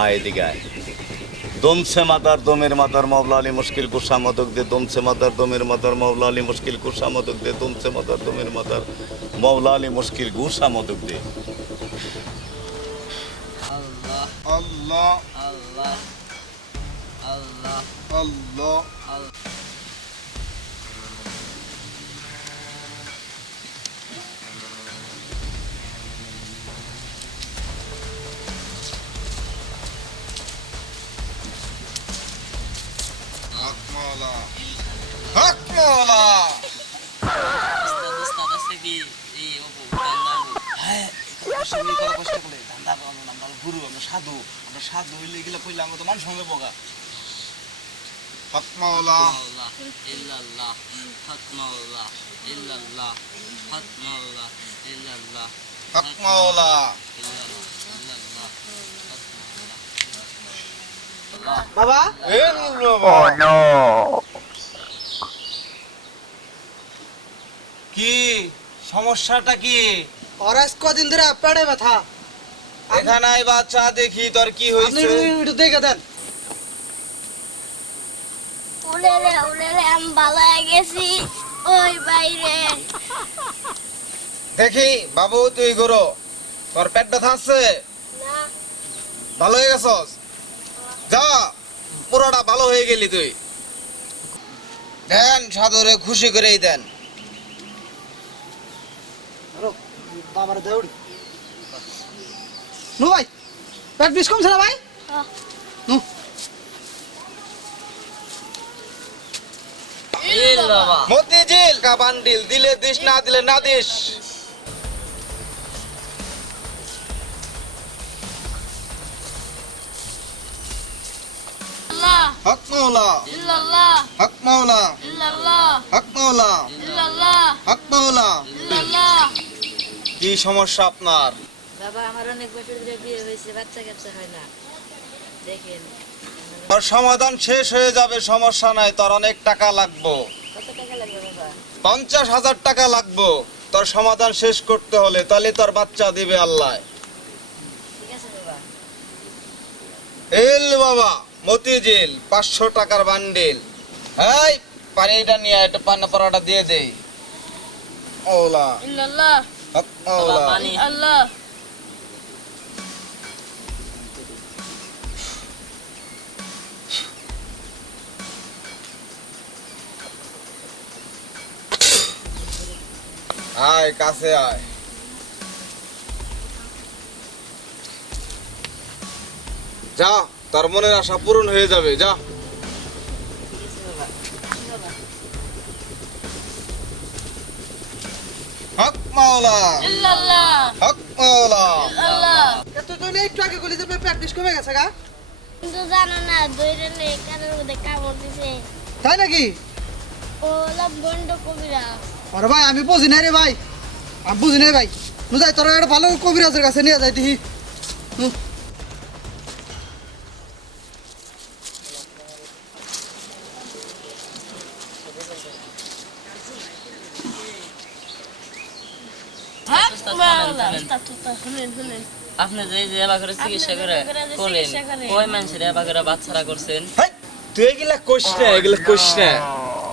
আয় এদিকে আয় দমছে মাতার দমের মাতার মাওলা আলী মুশকিল কুসা মদক দে, দমছে মাতার দমের মাতার মাওলা আলী মুশকিল কুসা মদক দে, দমছে মাতার দমের মাতার মাওলা আলী মুশকিল গুসা মদক দে। আল্লাহ আল্লাহ আল্লাহ আল্লাহ আল্লাহ। গুরু আমরা সাধু। আমরা সাধু হইলে গেলে কইলে আমরা তো মানুষ হবে বগা। ইল্লাল্লাহ ইল্লাল্লাহ ইল্লাল্লাহ বাবা। কি? সমস্যাটা কি? আর আজ কদিন ধরে পেটে ব্যথা। এখানে বাচ্চা দেখি তোর কি হয়েছে একটু- একটু দেখে দেন। উড়েলে উড়েলে আমি ভালো গেছি। ওই বাইরে। দেখি বাবু তুই গরো তোর পেট ব্যথা আছে না। ভালো হয়ে গেছস? যা পুরোটা ভালো হয়ে গেলি তুই। দেন সাদরে খুশি করেই দেন। বাবার দৌড়ি। নু ভাই পেট বিষ কমছে না ভাই? হ্যাঁ। নু মতিঝিল কা দিলে দিস না দিলে না দিস। হক মাওলা। ইল্লাল্লাহ। হক মাওলা। ইল্লাল্লাহ। হক মাওলা। ইল্লাল্লাহ। হক মাওলা। ইল্লাল্লাহ। কি সমস্যা আপনার? বাবা আমার অনেক বছর ধরে বিয়ে হয়েছে বাচ্চা কাচ্চা হয় না। দেখেন। তোর সমাধান শেষ হয়ে যাবে সমস্যা নাই তোর অনেক টাকা লাগবো। কত টাকা লাগবে বাবা? পঞ্চাশ হাজার টাকা লাগবো তোর সমাধান শেষ করতে হলে তাহলে তোর বাচ্চা দিবে আল্লাহ। ঠিক আছে বাবা। এল বাবা মতিঝিল পাঁচশো টাকার বান্ডিল। এই পানিটা নিয়ে একটা পান্না পরাটা দিয়ে দেই। ওলা পানি। আল্লাহ। আয় কাছে আয়। যা তোর মনের আশা পূরণ হয়ে যাবে যা। হক মাওলা। হক মাওলা। একটু আগে গলি কমে গেছে গা। কিন্তু জানো না দৈরে নেই কানের মধ্যে কামড় দিছে। তাই নাকি? ও হলো বন্ড কবিরা আরে ভাই আমি বুঝি নাই রে ভাই। আমি বুঝি নাই ভাই। নু যাই তোরা একটা ভালো কবিরাজের কাছে নিয়ে যাই দেখি। শুনেন। আপনি যে যে এবার করে চিকিৎসা করে। করেন। ওই মানুষের এবার করে বাচ্চারা করছেন? তুই এগুলা কইস না এগুলা কইস না।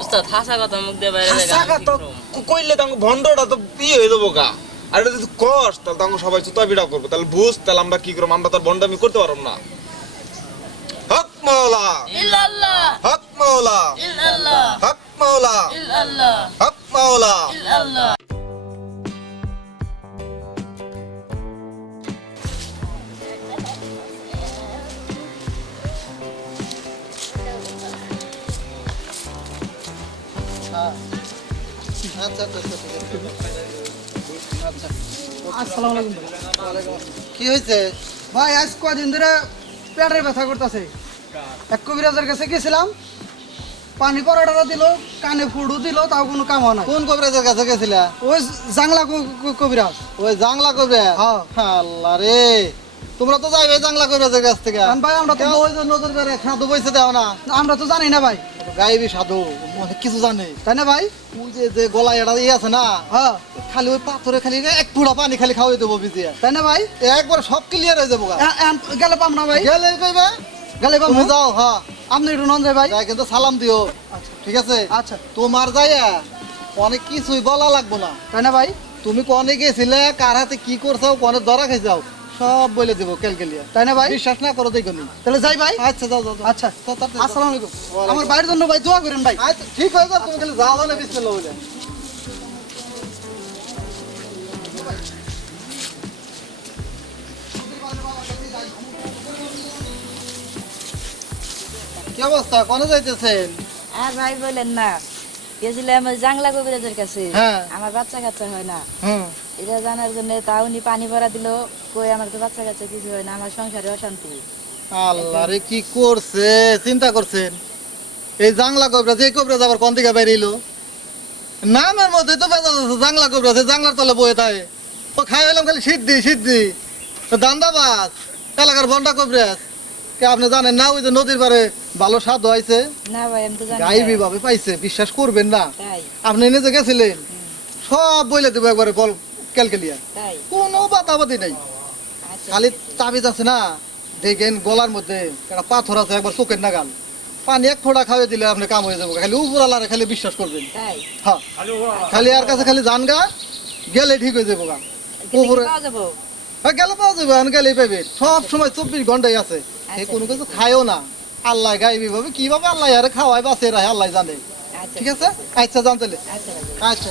উস্তাদ হাসা কথা মুখ দিয়ে বাইরে হাসা কথা কইলে তো ভন্ডটা তো ইয়ে হয়ে যাব গা। আর এটা যদি কস তাহলে তো সবাই চুতা বিড়া করব। তাহলে বুঝ তাহলে আমরা কি করব? আমরা তার ভন্ডামি করতে পারব না। হক মাওলা ইল্লাল্লাহ। হক মাওলা ইল্লাল্লাহ। হক মাওলা ইল্লাল্লাহ। হক আসসালামু আলাইকুম ভাই। কি হয়েছে? ভাই আজ কদিন ধরে পেটের ব্যথা করতেছে। এক কবিরাজের কাছে গেছিলাম পানি পরাটা দিল কানে ফুড়ু দিল তাও কোনো কাম হয় না কোন কবিরাজের কাছে গেছিলা? ওই জাংলা কবিরাজ। ওই জাংলা কবিরাজ? হ্যাঁ। আল্লাহ রে। তোমরা তো যাইবে জাংলা কবিরাজের কাছ থেকে। ভাই আমরা তো ওই নজর করে খাঁদো বইছে দাও না। আমরা তো জানি না ভাই। গাইবি সাধু। অনেক কিছু জানে। তাই না ভাই? ওই যে যে গলায় এটা ইয়ে আছে না? হ্যাঁ? খালি ওই পাথরে খালি এক ফুড়া পানি খালি খাওয়াই দেবো ভিজিয়ে। তাই না ভাই? একবার সব ক্লিয়ার হয়ে যাব গেলে পাম না ভাই? গেলে কইবে। গেলে পাম যাও হ্যাঁ। আপনি একটু নন যায় ভাই। কিন্তু সালাম দিও। ঠিক আছে? আচ্ছা। তোমার যাইয়া অনেক কিছুই বলা লাগবো না। তাই না ভাই? তুমি কনে গেছিলে? কার হাতে কি করছ? কনে ধরা খাইছাও সব বলে দেবো ক্যালকেলিয়া তাই না ভাই? বিশ্বাস না করো দেখো নি। তাহলে যাই ভাই। আচ্ছা যাও যাও। আচ্ছা আসসালামু আলাইকুম। আমার ভাইয়ের জন্য ভাই দোয়া করেন ভাই। আচ্ছা ঠিক হয়ে যাও তুমি খালি যাও না বিসমিল্লাহ বলে। কি অবস্থা? কোনে যাইতেছেন? আর ভাই বলেন না গেছিলাম ওই জাংলা কবিরাজের কাছে। হ্যাঁ। আমার বাচ্চা কাচ্চা হয় না। হুম। এটা জানার জন্য তা উনি পানি ভরা দিল কই আমার তো বাচ্চা কাচ্চা কিছু হয় না আমার সংসারে অশান্তি। আল্লাহ রে কি করছে? চিন্তা করছেন? এই জাংলা কবরাজ যে কবরাজ আবার কোন দিকে বেরিয়েলো নামের মধ্যে তো বেজাল আছে জাংলা কবরাজ এই জাংলার তলে বয়ে থাকে। ও খাই হলাম খালি সিদ্ধি সিদ্ধি। তো দান্দাবাজ এলাকার বন্ডা কবরাজ কে আপনি জানেন না ওই যে নদীর পারে ভালো স্বাদ হয়েছে না ভাই আমি তো জানি গাইবি ভাবে পাইছে বিশ্বাস করবেন না। তাই। আপনি নিজে গেছিলেন? সব বইলে দেবো একবারে বল ক্যালকেলিয়া কোনো বাতাবাদি নেই। আচ্ছা। খালি তাবিজ আছে না দেখেন গলার মধ্যে একটা পাথর আছে একবার চোখের নাগাল। পানি এক ফোঁটা খাওয়াই দিলে আপনি কাম হয়ে যাব। খালি উপরালারে খালি বিশ্বাস করবেন। হ্যাঁ। খালি আর কাছে খালি জান গা গেলে ঠিক হয়ে যাব গা। উপরে হ্যাঁ গেলে পাওয়া যাবে আর গেলেই পাবে সব সময় চব্বিশ ঘন্টাই আছে। আচ্ছা, কোনো কিছু খায়ও না। আল্লাহ গাইবি ভাবে কীভাবে আল্লাহ আরে খাওয়ায় বাঁচে রায় আল্লাহ জানে। আচ্ছা। ঠিক আছে? আচ্ছা জানতে আচ্ছা।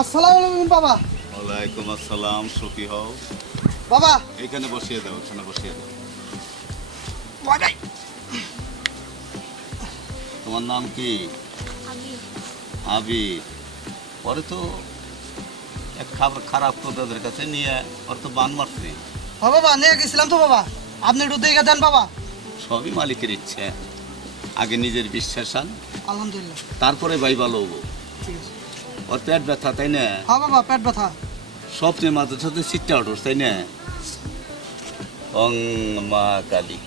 আসসালামু আলাইকুম বাবা। ওয়ালাইকুম আসসালাম সুখী হও। বাবা। এখানে বসিয়ে দাও এখানে বসিয়ে দাও। তোমার নাম কি? আবির পরে তো এক খাবার খারাপ তোদের কাছে নিয়ে ওর তো বান মারছে। হ্যাঁ বাবা নিয়ে গেছিলাম তো বাবা। আপনি একটু দেখে দেন বাবা। সবই মালিকের ইচ্ছে। আগে নিজের বিশ্বাস আন। আলহামদুলিল্লাহ। তারপরে ভাই ভালো হব ঠিক আছে। ওর পেট ব্যথা তাই না? হ্যাঁ বাবা পেট ব্যথা। স্বপ্নের মাঝে সাথে সিটটা উঠোস তাই না? অং মা কালী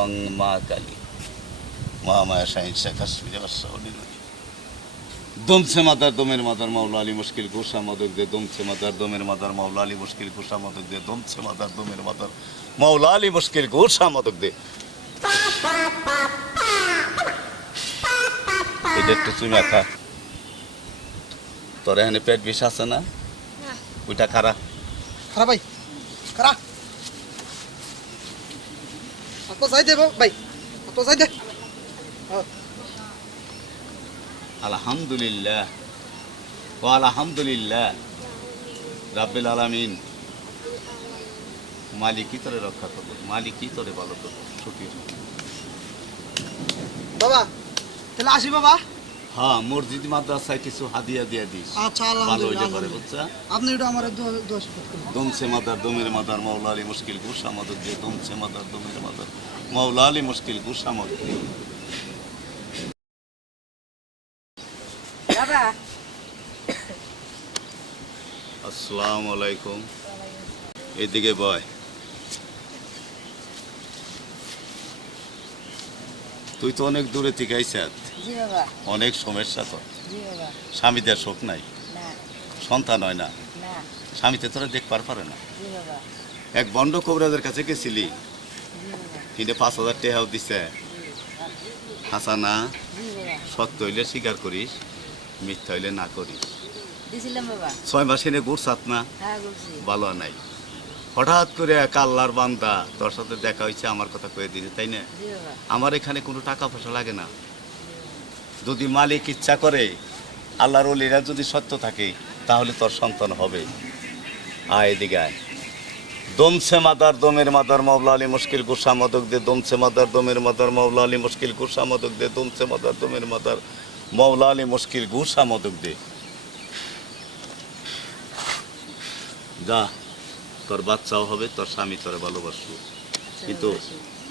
অং মা কালী মহামায়া সাহিংসা কাশ্মীরে দমছে মাতার দমের মাতার মাওলা আলী মুশকিল গোসা মদক দে দমছে মাতার দমের মাতার মাওলা আলী মুশকিল গোসা মদক দে দমছে মাতার দমের মাতার মাওলা আলী মুশকিল গোসা মদক দে এটা একটু চুমা খা। তোর এখানে পেট বিষ আছে না? ওইটা খারা। খারাপ ভাই খারাপ আপনি যাই দে বাবা, ভাই আপনি যাই দে। আলহামদুলিল্লাহ। ও আলহামদুলিল্লাহ। রাব্বিল আলামিন। মালিকই তোরে রক্ষা করব? মালিকই তোরে ভালো করব? বাবা তাহলে আসি বাবা। হ্যাঁ মসজিদ মাদ্রাসায় কিছু হাদিয়া দিয়ে দিস। আচ্ছা আলহামদুলিল্লাহ পরে বুঝছা? আপনি একটু আমার শিখাত দমছে মাদার দমের মাদার মাওলা আলী মুশকিল গুসা মদক দিয়ে দমছে মাদার দমের মাদার মাওলা আলী মুশকিল গুসা বাবা। আসসালামু আলাইকুম। এদিকে বয়। তুই তো অনেক দূরে থেকে আইসাত। অনেক সমস্যা তো। স্বামীদের শোক নাই। সন্তান হয় না। স্বামীতে তোরা দেখবার পারে না। এক বন্ড কবিরাজের কাছে গেছিলি। কিনে পাঁচ হাজার টেহাও দিছে। হাসা না জি সত্য হইলে স্বীকার করিস মিথ্যা হইলে না করিস। ছয় মাস এনে গুড়সাত না? হ্যাঁ ভালো নাই। হঠাৎ করে কাল্লার বান্দা তোর সাথে দেখা হয়েছে আমার কথা কয়ে দিছে তাই না? আমার এখানে কোনো টাকা পয়সা লাগে না। যদি মালিক ইচ্ছা করে, আল্লাহর অলিরা যদি সত্য থাকে, তাহলে তোর সন্তান হবে। আয় আয়। দমছে মাদার দমের মাদার মাওলা আলী মুশকিল গুসা মদক দে দমছে মাদার দমের মাদার মাওলা আলী মুশকিল গুসা মদক দে দমছে মাদার দমের মাদার মাওলা আলী মুশকিল গুসা মদক দে যা, তোর বাচ্চাও হবে, তোর স্বামী তোরে ভালোবাসবো। কিন্তু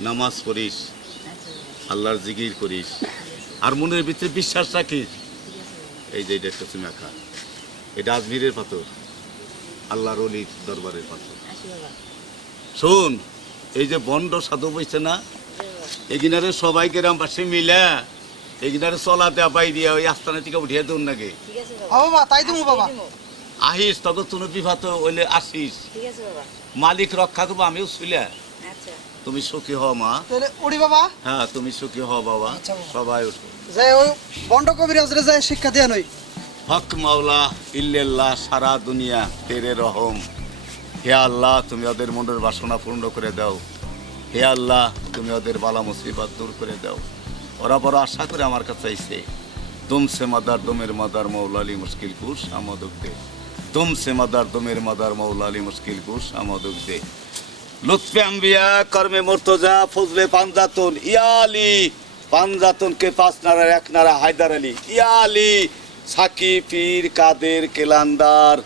নামাজ পড়িস, আল্লাহর জিকির করিস আর মনের ভিতরে বিশ্বাস রাখিস। এই যে এটা একটা চুমা খা এটা আজমিরের পাথর। আল্লাহর অলির দরবারের পাথর। শোন এই যে বন্ড সাধু বইছে না এগিনারে সবাই গ্রামবাসী মিলে এগিনারে চলাতে পাই দিয়া ওই আস্তানা থেকে উঠিয়ে দৌড় নাকি? বাবা তাই তুমি বাবা। আহিস তখন তুমি বিভাত হইলে আসিস। ঠিক আছে বাবা। মালিক রক্ষা করব আমিও শুইলে তুমি সুখী হও মা। তাহলে উড়ি বাবা। হ্যাঁ তুমি সুখী হও বাবা। আচ্ছা সবাই উঠো। যাই ওই বন্ড কবিরাজরে যায় শিক্ষা দেয়া নই। হক মাওলা ইল্লাল্লাহ সারা দুনিয়া তেরে রহম। হে আল্লাহ তুমি ওদের মনের বাসনা পূর্ণ করে দাও। হে আল্লাহ তুমি ওদের বালা মুসিবত দূর করে দাও। ওরা বড় আশা করে আমার কাছে আইছে। দুমসে মাদার দমের মাদার মৌলালি মুশকিল কুশ আমাদক দে। দুমসে মাদার দমের মাদার মৌলালি মুশকিল কুশ আমাদক দে। লুৎফে কর্মে মোর্তজা, ফজলে পাঞ্জাতুন ইয়ালি। পাঞ্জাতুনকে পাঁচ নারার এক নারা, হায়দার আলী। ইয়ালি, সাকি, পীর, কাদের, কেলান্দার।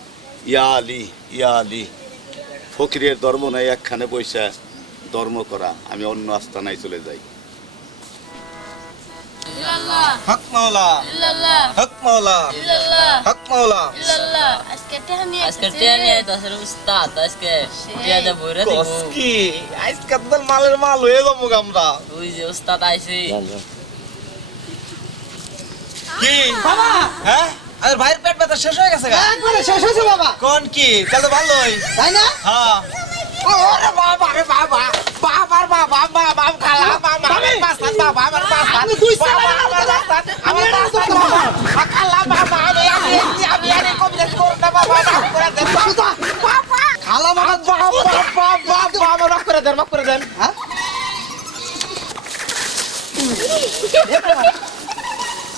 ইয়ালি ইয়ালি। ফকিরের ধর্ম নাই, একখানে বৈশা ধর্ম করা। আমি অন্য আস্তানায় চলে যাই। হক মাওলা। হক মাওলা। হক মাওলা। আজকে টেহা আজকে এসেছে। টিয়া উস্তাদ আজকে টিয়া বইরা দিব। কসকি আজকে তো মালের মাল হয়ে যাব আমরা। ওই যে উস্তাদ আইছে। কি? হ্যাঁ? আরে ভাইয়ের পেট ব্যথা শেষ হয়ে গেছে একবারে শেষ হয়েছে বাবা। কোন কি? তাহলে ভালোই। তাই না? হ্যাঁ। ওরে বাবা রে বাবা। বাবার বাবা বাবা খালা বাবা আমার বাবা আমি দুই সাল বাবা, আমার বাবা আমি আমি আমি আমি কবিরাজ করব না বাবা মাফ করে দেন বাবা খালা বাবা বাবা বাবা বাবা মাফ করে দেন মাফ করে দেন হ্যাঁ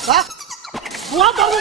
বাহ বুয়া বাবা